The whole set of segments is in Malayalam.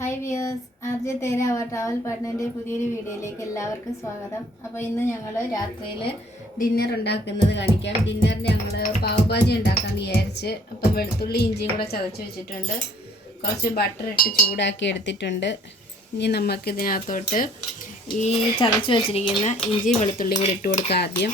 ഹായ് വ്യൂവേഴ്സ്, ആർജെ തേര അവർ ട്രാവൽ പാർട്ട്ണറിൻ്റെ പുതിയൊരു വീഡിയോയിലേക്ക് എല്ലാവർക്കും സ്വാഗതം. അപ്പോൾ ഇന്ന് ഞങ്ങൾ രാത്രിയിൽ ഡിന്നർ ഉണ്ടാക്കുന്നത് കാണിക്കാം. ഡിന്നറിന് ഞങ്ങൾ പാവ് ഭാജി ഉണ്ടാക്കാമെന്ന് വിചാരിച്ച്. അപ്പോൾ വെളുത്തുള്ളി ഇഞ്ചിയും കൂടെ ചതച്ച് വെച്ചിട്ടുണ്ട്. കുറച്ച് ബട്ടർ ഇട്ട് ചൂടാക്കി എടുത്തിട്ടുണ്ട്. ഇനി നമുക്ക് ഇതിനകത്തോട്ട് ഈ ചതച്ച് വെച്ചിരിക്കുന്ന ഇഞ്ചി വെളുത്തുള്ളിയും കൂടി ഇട്ട് കൊടുക്കാം ആദ്യം.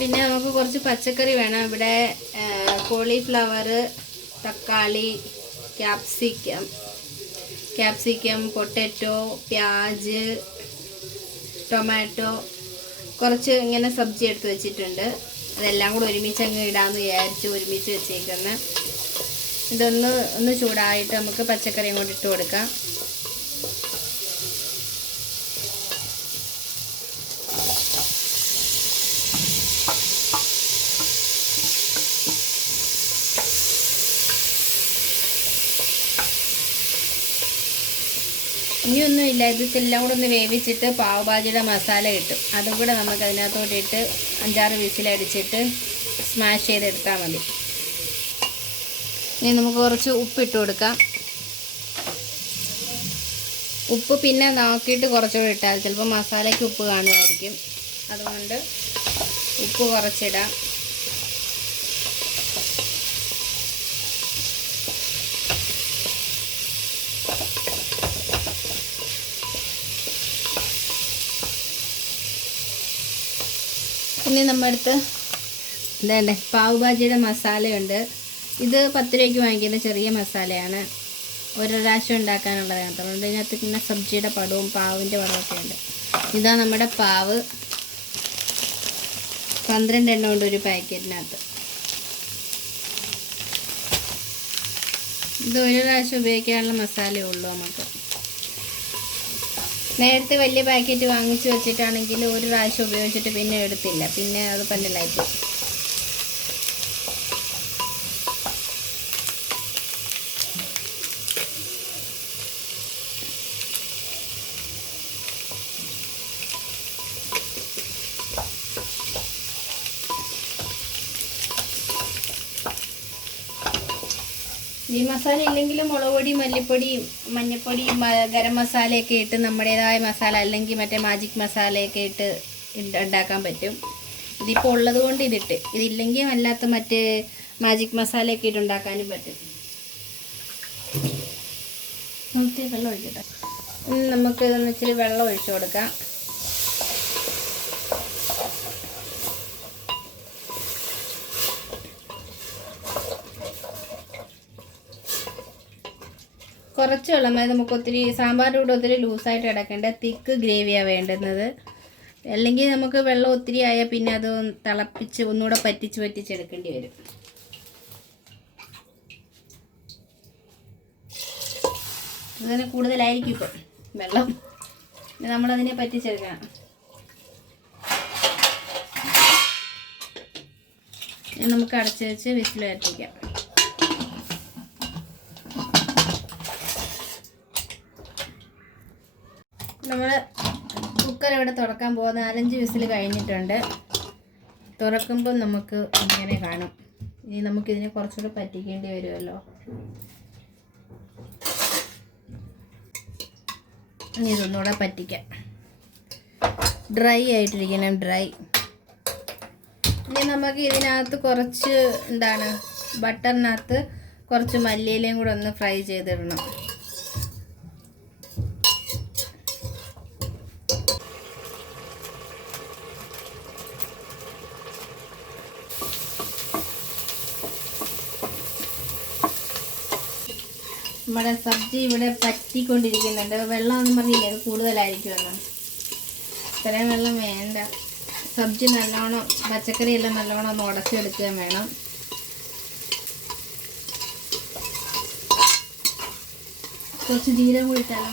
പിന്നെ നമുക്ക് കുറച്ച് പച്ചക്കറി വേണം. ഇവിടെ കോളിഫ്ലവർ, തക്കാളി, ക്യാപ്സിക്കം, പൊട്ടറ്റോ, പ്യാജ്, ടൊമാറ്റോ, കുറച്ച് ഇങ്ങനെ സബ്ജി എടുത്ത് വെച്ചിട്ടുണ്ട്. അതെല്ലാം കൂടെ ഒരുമിച്ച് അങ്ങ് ഇടാമെന്ന് വിചാരിച്ച് ഒരുമിച്ച് വെച്ചേക്കുന്നത്. ഇതൊന്ന് ചൂടായിട്ട് നമുക്ക് പച്ചക്കറിയും കൂടി ഇട്ട് കൊടുക്കാം. ഇനിയൊന്നുമില്ല, ഇതെല്ലാം കൂടെ ഒന്ന് വേവിച്ചിട്ട് പാവ് ഭാജിയുടെ മസാല കിട്ടും. അതും കൂടെ നമുക്ക് അതിനകത്തോട്ടിട്ട് 5-6 വിസിലടിച്ചിട്ട് സ്മാഷ് ചെയ്തെടുത്താൽ മതി. ഇനി നമുക്ക് കുറച്ച് ഉപ്പിട്ട് കൊടുക്കാം. ഉപ്പ് പിന്നെ നോക്കിയിട്ട് കുറച്ചുകൂടെ ഇട്ടാൽ ചിലപ്പോൾ മസാലയ്ക്ക് ഉപ്പ് കാണുമായിരിക്കും. അതുകൊണ്ട് ഉപ്പ് കുറച്ചിടാം. പിന്നെ നമ്മുടെ അടുത്ത് ഇതേണ്ടേ പാവ് ഭാജിയുടെ മസാലയുണ്ട്. ഇത് 10 രൂപയ്ക്ക് വാങ്ങിക്കുന്ന ചെറിയ മസാലയാണ്. ഒരു പ്രാവശ്യം ഉണ്ടാക്കാനുള്ളത് അതുകൊണ്ട് ഇതിനകത്ത് പിന്നെ സബ്ജിയുടെ പടവും പാവിൻ്റെ പടമൊക്കെ ഉണ്ട്. ഇതാ നമ്മുടെ പാവ്. 12 എണ്ണം ഉണ്ട് ഒരു പാക്കറ്റിനകത്ത്. ഇത് ഒരു പ്രാവശ്യം ഉപയോഗിക്കാനുള്ള മസാലയേ ഉള്ളൂ നമുക്ക്. നേരത്തെ വലിയ പാക്കറ്റ് വാങ്ങിച്ച് വെച്ചിട്ടാണെങ്കിൽ ഒരു പ്രാവശ്യം ഉപയോഗിച്ചിട്ട് പിന്നെ എടുത്തില്ല, പിന്നെ അത് പന്നലായിപ്പോയി. ഈ മസാല ഇല്ലെങ്കിലും മുളക് പൊടി, മല്ലിപ്പൊടി, മഞ്ഞൾപ്പൊടി, ഗരം മസാലയൊക്കെ ഇട്ട് നമ്മുടേതായ മസാല അല്ലെങ്കിൽ മറ്റേ മാജിക് മസാലയൊക്കെ ഇട്ട് ഉണ്ടാക്കാൻ പറ്റും. ഇതിപ്പോൾ ഉള്ളത് കൊണ്ട് ഇതില്ലെങ്കിൽ അല്ലാത്ത മറ്റേ മാജിക് മസാലയൊക്കെ ഇട്ട് ഉണ്ടാക്കാനും പറ്റും. വെള്ളം ഒഴിക്കട്ടെ. നമുക്ക് ഇതൊന്ന് ഇച്ചിരി വെള്ളം ഒഴിച്ചു കൊടുക്കാം. കുറച്ച് വെള്ളം മതി. നമുക്ക് ഒത്തിരി സാമ്പാറിൻ്റെ കൂടെ ഒത്തിരി ലൂസായിട്ട് കിടക്കേണ്ട തിക്ക് ഗ്രേവിയാണ് വേണ്ടുന്നത്. അല്ലെങ്കിൽ നമുക്ക് വെള്ളം ഒത്തിരി ആയാൽ പിന്നെ അത് തിളപ്പിച്ച് ഒന്നുകൂടെ പറ്റിച്ചെടുക്കേണ്ടി വരും. അങ്ങനെ കൂടുതലായിരിക്കും ഇപ്പം വെള്ളം. നമ്മളതിനെ പറ്റിച്ചെടുക്കണം. നമുക്ക് അടച്ച് വെച്ച് വിസിൽ വരട്ടിക്കാം. നമ്മൾ കുക്കർ ഇവിടെ തുറക്കാൻ പോകുന്ന 4-5 വിസിൽ കഴിഞ്ഞിട്ടുണ്ട്. തുറക്കുമ്പോൾ നമുക്ക് ഇങ്ങനെ കാണും. ഇനി നമുക്കിതിനെ കുറച്ചുകൂടെ പറ്റിക്കേണ്ടി വരുമല്ലോ. ഇനി ഇതൊന്നുകൂടെ പറ്റിക്കാം. Dry ആയിട്ടിരിക്കണം, dry. ഇനി നമുക്ക് ഇതിനകത്ത് കുറച്ച് ബട്ടറിനകത്ത് കുറച്ച് മല്ലിയിലയും കൂടെ ഒന്ന് ഫ്രൈ ചെയ്തിടണം. നമ്മുടെ സബ്ജി ഇവിടെ പറ്റിക്കൊണ്ടിരിക്കുന്നുണ്ട്. വെള്ളമൊന്നും പറഞ്ഞില്ല, അത് കൂടുതലായിരിക്കുമെന്ന്. ഇത്രയും വെള്ളം വേണ്ട. സബ്ജി നല്ലോണം, പച്ചക്കറിയെല്ലാം നല്ലോണം ഒന്ന് ഉടച്ചെടുക്കുകയും വേണം. കുറച്ച് ജീരകം കൂടി ഇട്ടാലോ.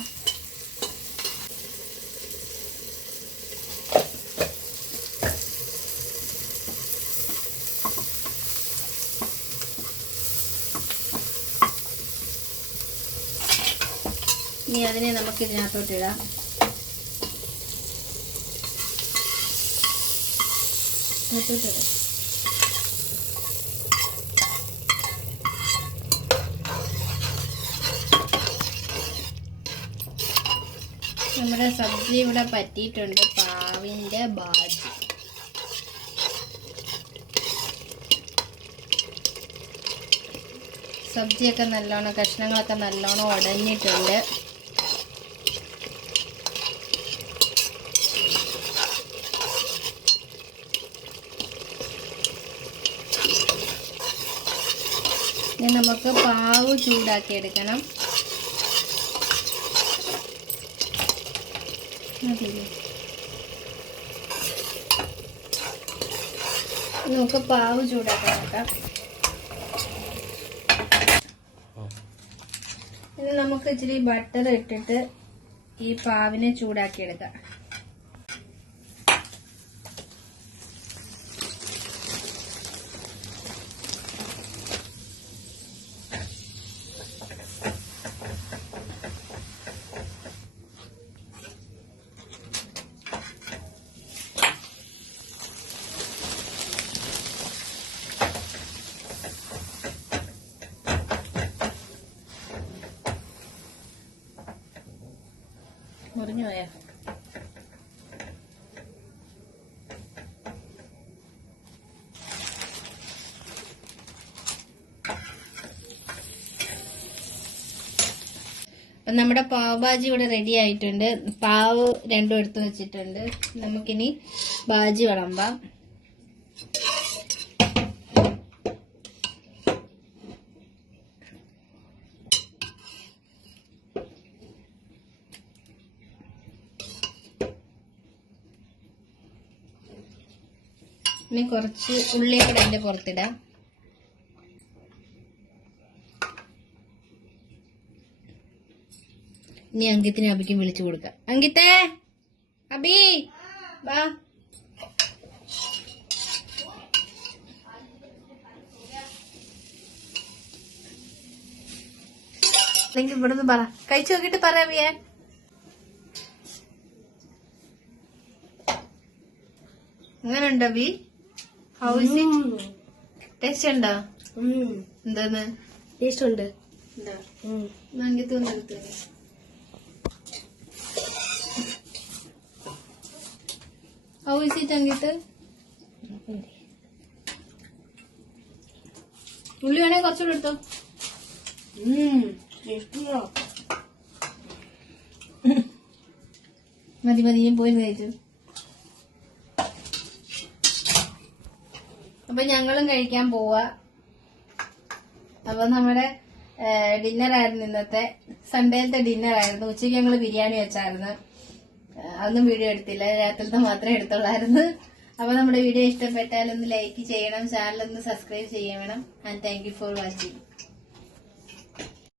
ഇനി അതിനെ നമുക്ക് ഇതിനകത്തോട്ട് ഇടാം. നമ്മുടെ സബ്ജി ഇവിടെ പറ്റിയിട്ടുണ്ട്. പാവിൻ്റെ ബാജി. സബ്ജിയൊക്കെ നല്ലോണം, കഷ്ണങ്ങളൊക്കെ നല്ലോണം ഉടഞ്ഞിട്ടുണ്ട്. ഇനി നമുക്ക് പാവ് ചൂടാക്കി എടുക്കണം. നമുക്ക് പാവ് ചൂടാക്കാൻ നോക്കാം. ഇനി നമുക്ക് ഇച്ചിരി ബട്ടർ ഇട്ടിട്ട് ഈ പാവിനെ ചൂടാക്കി എടുക്കാം. മുറിഞ്ഞു പോയാ അപ്പം നമ്മുടെ പാവ് ഭാജി ഇവിടെ റെഡി ആയിട്ടുണ്ട്. പാവ് രണ്ടും എടുത്ത് വെച്ചിട്ടുണ്ട്. നമുക്കിനി ഭാജി വിളമ്പാം. ഇനി കുറച്ച് ഉള്ളിയും കൂടെ അതിൻ്റെ പുറത്തിടാം. ഇനി അങ്കിത്തിനെ അബിക്കും വിളിച്ചു കൊടുക്കാം. അങ്കിത്തേ, അബി വാ. അല്ലെങ്കിൽ ഇവിടുന്ന് പറ, കഴിച്ചു നോക്കിട്ട് പറ അബിയെ. എങ്ങനെയുണ്ട് അബി? ടേസ്റ്റ് ഉണ്ടോ? എന്താന്ന് ടേസ്റ്റ് ഉണ്ട്. അങ്കിത്ത് ഒന്ന് എടുത്തു. How is it, Ankit? ഉള്ളി വേണേ കുറച്ചുകൂടെ എടുത്തോ. മതി മതി, ഞാൻ പോയി കഴിച്ചു. അപ്പൊ ഞങ്ങളും കഴിക്കാൻ പോവാ. അപ്പൊ നമ്മുടെ ഡിന്നറായിരുന്നു ഇന്നത്തെ. സൺഡേയിലത്തെ ഡിന്നറായിരുന്നു. ഉച്ചയ്ക്ക് ഞങ്ങള് ബിരിയാണി വെച്ചായിരുന്നു. അതൊന്നും വീഡിയോ എടുത്തില്ല, രാത്രിലത്തെ മാത്രമേ എടുത്തുള്ളായിരുന്നു. അപ്പൊ നമ്മുടെ വീഡിയോ ഇഷ്ടപ്പെട്ടാൽ ഒന്ന് ലൈക്ക് ചെയ്യണം, ചാനൽ ഒന്ന് സബ്സ്ക്രൈബ് ചെയ്യണം. And thank you for watching.